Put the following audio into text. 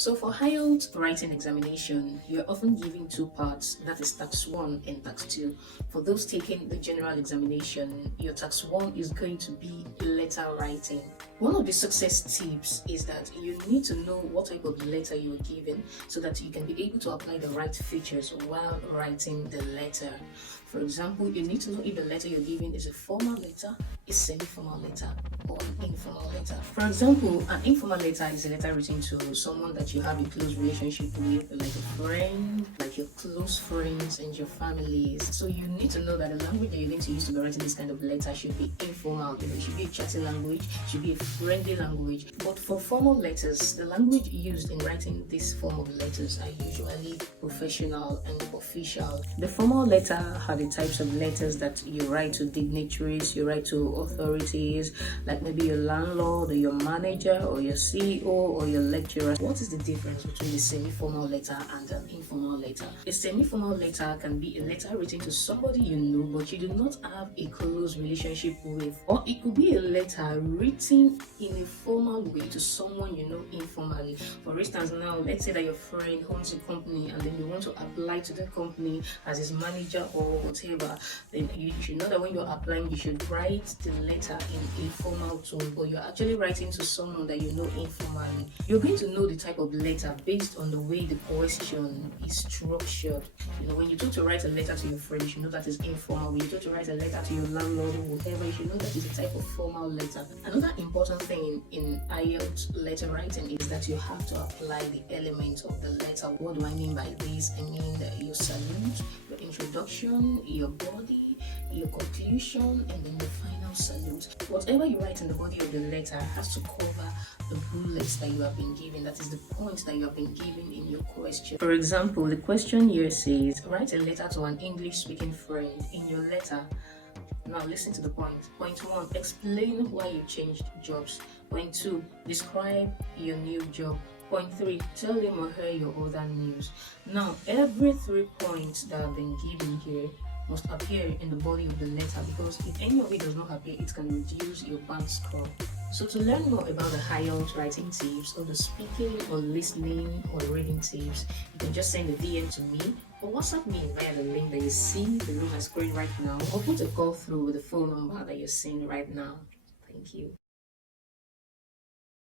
So for IELTS writing examination, you're often given two parts, that is task 1 and task 2. For those taking the general examination, your task 1 is going to be letter writing. One of the success tips is that you need to know what type of letter you are given so that you can be able to apply the right features while writing the letter. For example, you need to know if the letter you're given is a formal letter, a semi-formal letter, or an informal letter. For example, an informal letter is a letter written to someone that you have a close relationship with, like a friend, like your close friends and your families. So you need to know that the language that you're going to use to be writing this kind of letter should be informal. It should be a chatty language, should be a friendly language. But for formal letters, the language used in writing this form of letters are usually professional and official. The formal letter are the types of letters that you write to dignitaries, you write to authorities, like maybe your landlord or your manager or your CEO or your lecturer. What is the difference between a semi-formal letter and an informal letter? A semi-formal letter can be a letter written to somebody you know but you do not have a close relationship with, or it could be a letter written in a formal way to someone you know informally. For instance, now let's say that your friend owns a company and then you want to apply to the company as his manager or whatever. Then you should know that when you're applying, you should write the letter in a formal tone, but you're actually writing to someone that you know informally. You're going to know the type of letter based on the way the question is structured. When you go to write a letter to your friend, you should know that is informal. When you go to write a letter to your landlord or whatever, you should know that is a type of formal letter. Another important thing in IELTS letter writing is that you have to apply the elements of the letter. What do I mean by this? I mean your salute, your introduction, your body, your conclusion, and then the final salute. Whatever you write in the body of the letter has to cover the bullets that you have been given, that is the points that you have been given in your question. For example, the question here says, write a letter to an English speaking friend. In your letter, now listen to the point. Point 1, explain why you changed jobs. Point 2, describe your new job. Point 3, tell him or her your other news. Now, every 3 points that have been given here must appear in the body of the letter, because if any of it does not appear, it can reduce your band score. So to learn more about the IELTS writing tips, or the speaking or listening or reading tips, you can just send a DM to me or WhatsApp me via the link that you see below my screen right now, or put a call through with the phone number that you're seeing right now. Thank you.